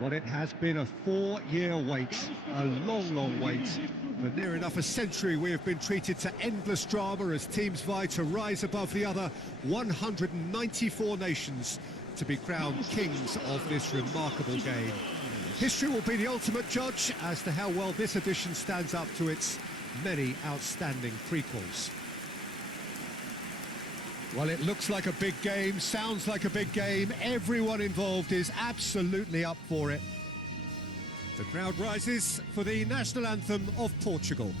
Well, it has been a 4-year wait, a long, long wait. For near enough a century, we have been treated to endless drama as teams vie to rise above the other 194 nations to be crowned kings of this remarkable game. History will be the ultimate judge as to how well this edition stands up to its many outstanding prequels. Well, it looks like a big game, sounds like a big game. Everyone involved is absolutely up for it. The crowd rises for the national anthem of Portugal.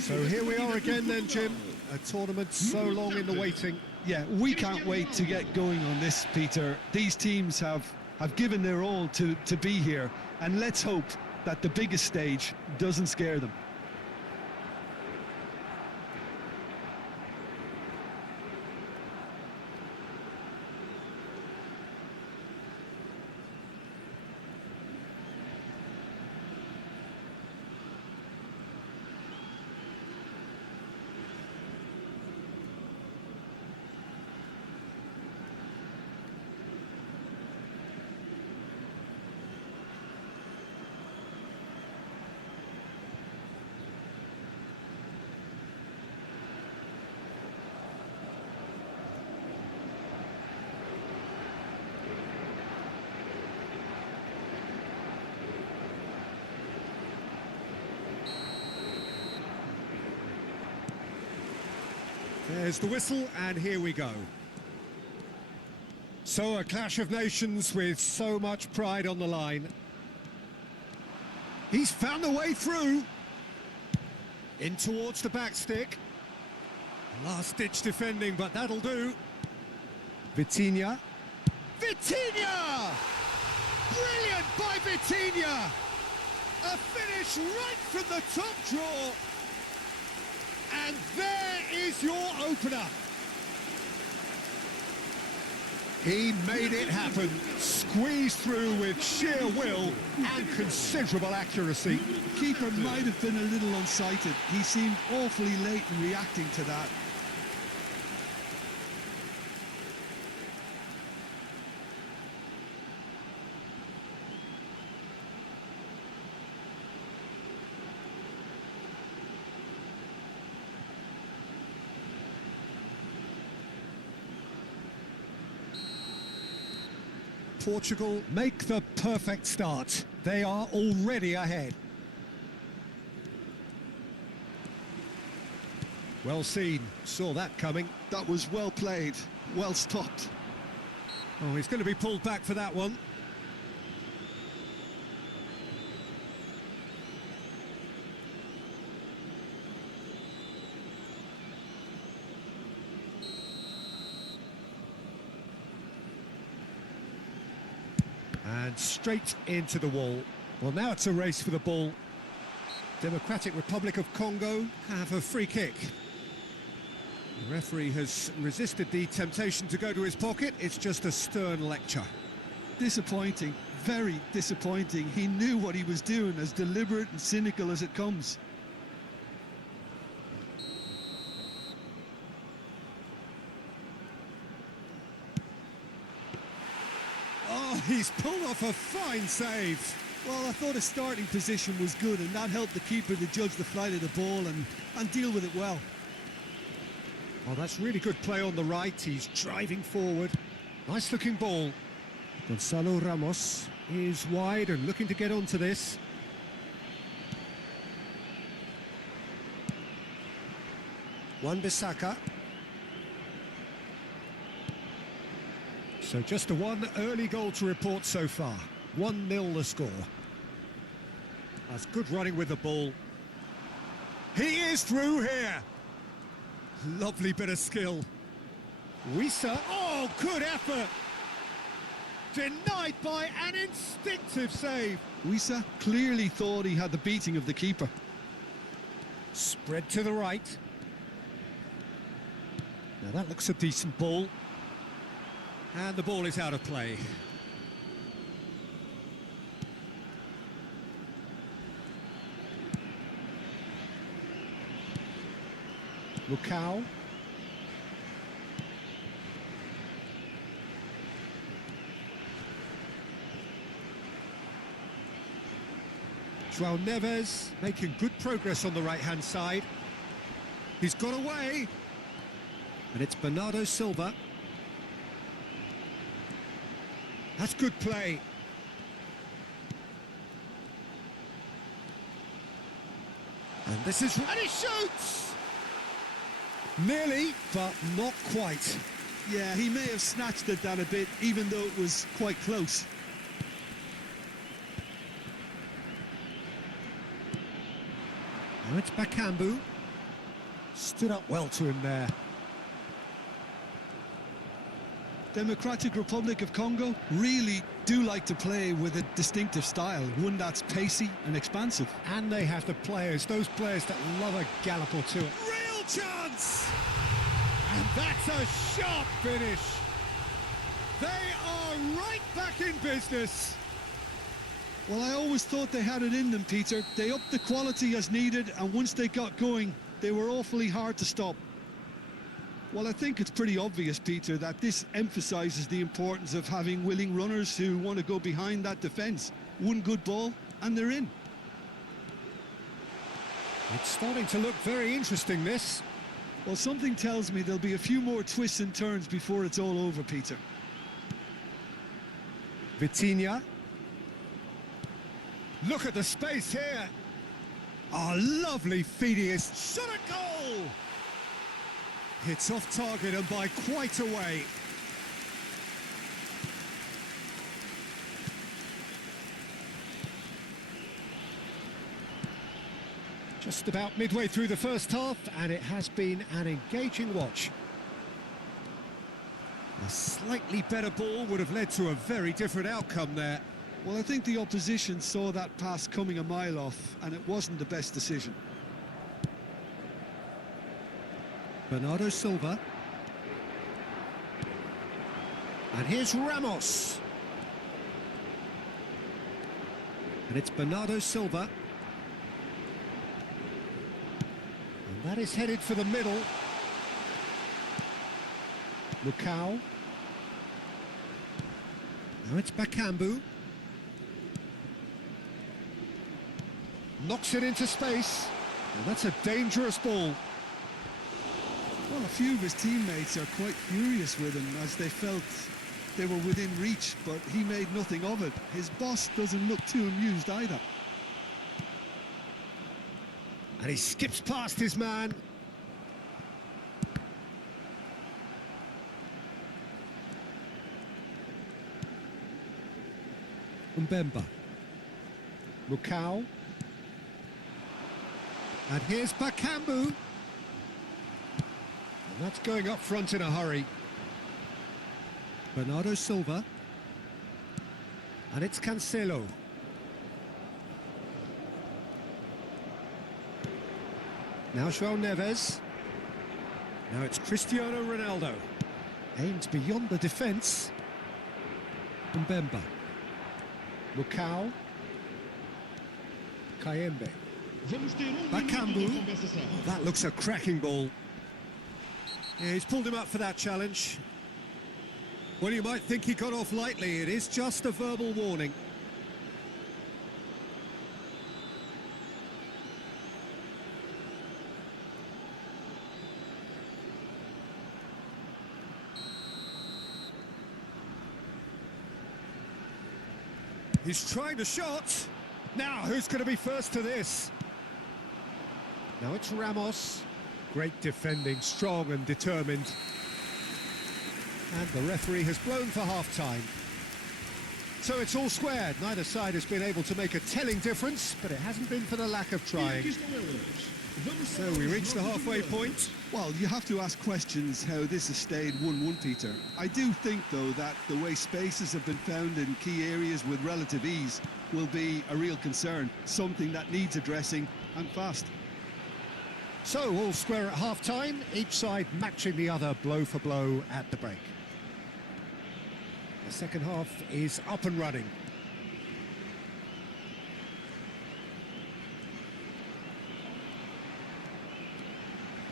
So here we are again then, Jim. A tournament so long in the waiting. Yeah, we can't wait to get going on this, Peter. These teams have given their all to be here, and let's hope that the biggest stage doesn't scare them. There's the whistle, and here we go. So a clash of nations with so much pride on the line. He's found a way through. In towards the back stick. Last-ditch defending, but that'll do. Vitinha. Vitinha! Brilliant by Vitinha! A finish right from the top draw. And there is your opener. He made it happen, squeezed through with sheer will and considerable accuracy. The keeper might have been a little unsighted. He seemed awfully late in reacting to that. Portugal make the perfect start. They are already ahead. Well seen, saw that coming. That was well played, well stopped. Oh, he's going to be pulled back for that one. And straight into the wall. Well, now it's a race for the ball. Democratic Republic of Congo have a free kick. The referee has resisted the temptation to go to his pocket. It's just a stern lecture. Disappointing, very disappointing. He knew what he was doing, as deliberate and cynical as it comes. Oh, he's pulled off a fine save. Well, I thought his starting position was good, and that helped the keeper to judge the flight of the ball and deal with it well. Oh, that's really good play on the right. He's driving forward. Nice looking ball. Gonzalo Ramos is wide and looking to get onto this. Wan-Bissaka. So just the one early goal to report so far. 1-0 the score. That's good running with the ball. He is through here. Lovely bit of skill. Wissa. Oh, good effort. Denied by an instinctive save. Wissa clearly thought he had the beating of the keeper. Spread to the right. Now that looks a decent ball. And the ball is out of play. Lukau. João Neves making good progress on the right-hand side. He's got away. And it's Bernardo Silva. That's good play. And this is... And he shoots! Nearly, but not quite. Yeah, he may have snatched at that a bit, even though it was quite close. Now it's Bakambu. Stood up well to him there. Democratic Republic of Congo really do like to play with a distinctive style, one that's pacey and expansive. And they have the players, those players that love a gallop or two. Real chance! And that's a sharp finish. They are right back in business. Well, I always thought they had it in them, Peter. They upped the quality as needed, and once they got going, they were awfully hard to stop. Well, I think it's pretty obvious, Peter, that this emphasises the importance of having willing runners who want to go behind that defence. One good ball, and they're in. It's starting to look very interesting, this. Well, something tells me there'll be a few more twists and turns before it's all over, Peter. Vitinha. Look at the space here. Oh, lovely feeding is shot a goal. It's off target and by quite a way. Just about midway through the first half, and it has been an engaging watch. A slightly better ball would have led to a very different outcome there. Well, I think the opposition saw that pass coming a mile off, and it wasn't the best decision. Bernardo Silva. And here's Ramos. And it's Bernardo Silva. And that is headed for the middle. Lukau. Now it's Bakambu. Knocks it into space. And that's a dangerous ball. Well, a few of his teammates are quite furious with him as they felt they were within reach, but he made nothing of it. His boss doesn't look too amused either. And he skips past his man. Mbemba. Lukau. And here's Bakambu. And that's going up front in a hurry. Bernardo Silva. And it's Cancelo. Now João Neves. Now it's Cristiano Ronaldo. Aimed beyond the defence. Mbemba. Lukau. Kayembe. Bakambu. Oh, that looks a cracking ball. Yeah, he's pulled him up for that challenge. Well, you might think he got off lightly. It is just a verbal warning. He's trying the shot. Now, who's going to be first to this? Now it's Ramos. Great defending, strong and determined. And the referee has blown for half-time. So it's all squared. Neither side has been able to make a telling difference, but it hasn't been for the lack of trying. So we reach the halfway point. Well, you have to ask questions how this has stayed 1-1, Peter. I do think, though, that the way spaces have been found in key areas with relative ease will be a real concern, something that needs addressing, and fast. So all square at half-time, each side matching the other blow for blow at the break. The second half is up and running.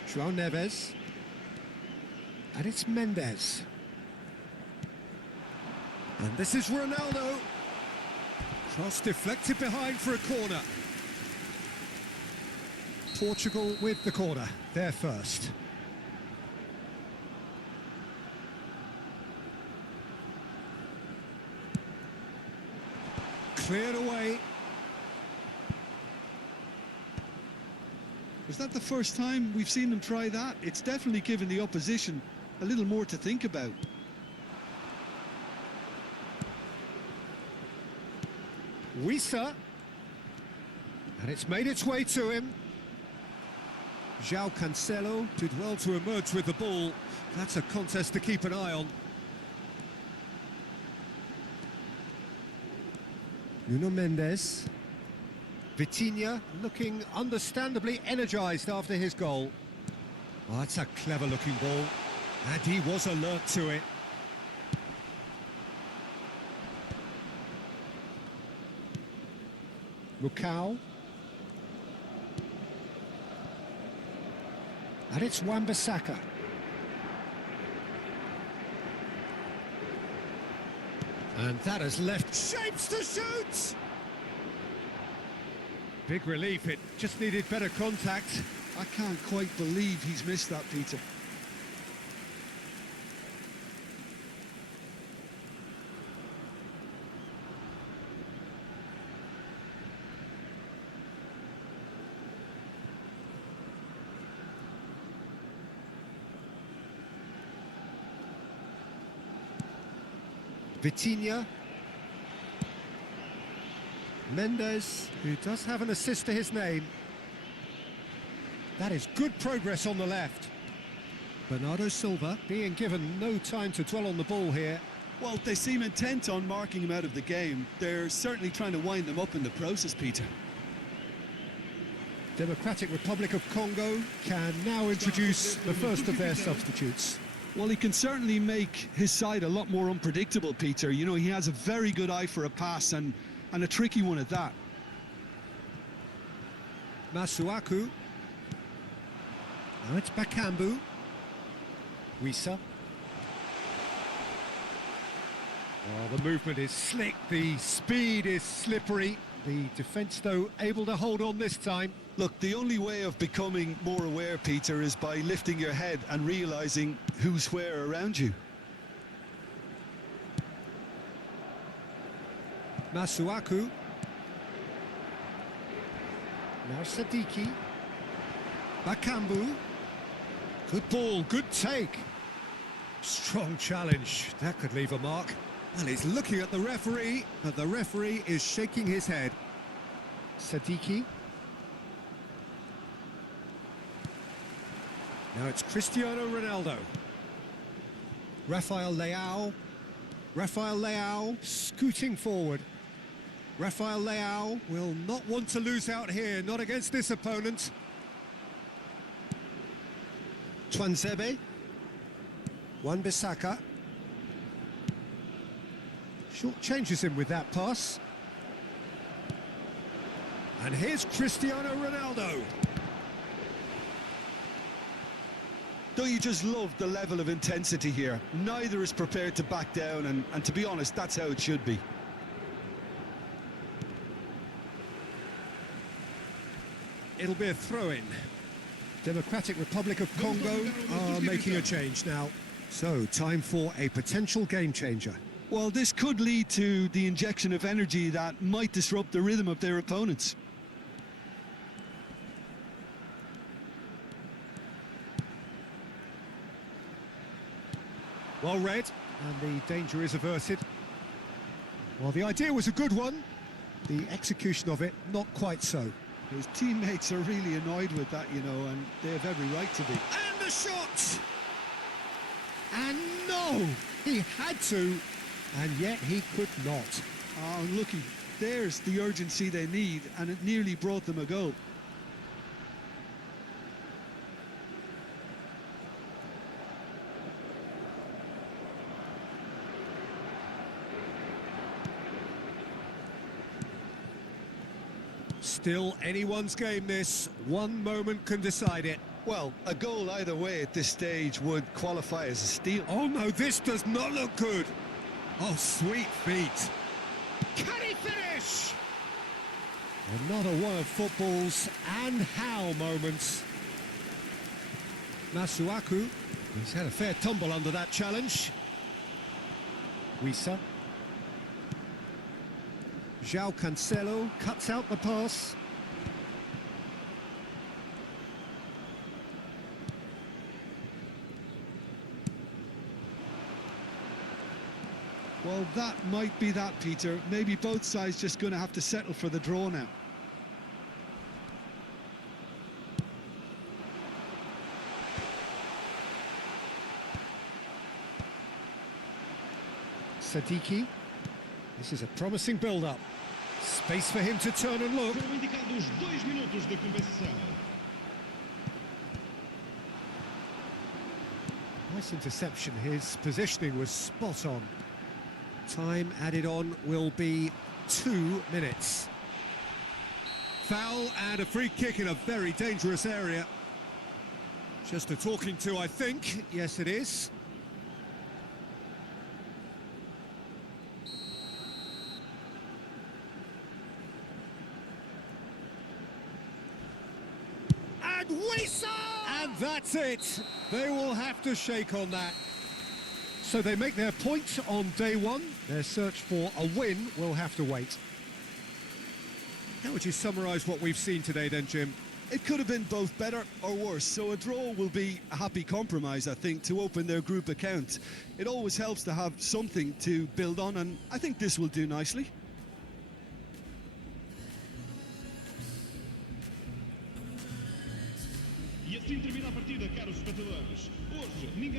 João Neves. And it's Mendes. And this is Ronaldo. Cross deflected behind for a corner. Portugal with the corner, they're first. Cleared away. Was that the first time we've seen them try that? It's definitely given the opposition a little more to think about. Wissa. And it's made its way to him. João Cancelo did well to emerge with the ball. That's a contest to keep an eye on. Nuno Mendes. Vitinha looking understandably energised after his goal. Oh, that's a clever looking ball. And he was alert to it. Mukau. And it's Wan-Bissaka. And that has left shapes to shoot! Big relief, it just needed better contact. I can't quite believe he's missed that, Peter. Vitinha. Mendes, who does have an assist to his name. That is good progress on the left. Bernardo Silva being given no time to dwell on the ball here. Well, they seem intent on marking him out of the game. They're certainly trying to wind them up in the process, Peter. Democratic Republic of Congo can now introduce the first of their substitutes. Well, he can certainly make his side a lot more unpredictable, Peter. You know, he has a very good eye for a pass and a tricky one at that. Masuaku. Now it's Bakambu. Wissa. Oh, the movement is slick, the speed is slippery. The defence, though, able to hold on this time. Look, the only way of becoming more aware, Peter, is by lifting your head and realising who's where around you. Masuaku. Now Sadiki. Bakambu. Good ball, good take. Strong challenge. That could leave a mark. Well, he's looking at the referee, but the referee is shaking his head. Sadiki. Now it's Cristiano Ronaldo. Rafael Leao. Rafael Leao scooting forward. Rafael Leao will not want to lose out here, not against this opponent. Twanzebe. Wan-Bissaka. Short changes him with that pass. And here's Cristiano Ronaldo. Don't you just love the level of intensity here? Neither is prepared to back down, and to be honest, that's how it should be. It'll be a throw-in. Democratic Republic of Congo are making a change now. So, time for a potential game changer. Well, this could lead to the injection of energy that might disrupt the rhythm of their opponents. Well read, and the danger is averted. Well, the idea was a good one. The execution of it, not quite so. His teammates are really annoyed with that, you know, and they have every right to be. And the shot! And no! He had to, and yet he could not. Oh, looky, there's the urgency they need, and it nearly brought them a goal. Still anyone's game, this. One moment can decide it. Well, a goal either way at this stage would qualify as a steal. Oh no, this does not look good. Oh, sweet feet. Can he finish? Another one of football's and how moments. Masuaku, he's had a fair tumble under that challenge. Wissa. João Cancelo cuts out the pass. Well, that might be that, Peter. Maybe both sides just going to have to settle for the draw now. Sadiki. This is a promising build-up. Space for him to turn and look. Foram indicados 2 minutos de compensação. Nice interception. His positioning was spot on. Time added on will be 2 minutes. Foul and a free kick in a very dangerous area. Just a talking to, I think. Yes, it is. And Wissa! And that's it. They will have to shake on that. So they make their point on day one. Their search for a win will have to wait. How would you summarise what we've seen today then, Jim? It could have been both better or worse, so a draw will be a happy compromise, I think, to open their group account. It always helps to have something to build on, and I think this will do nicely. E assim termina a partida, caros espectadores. Hoje, ninguém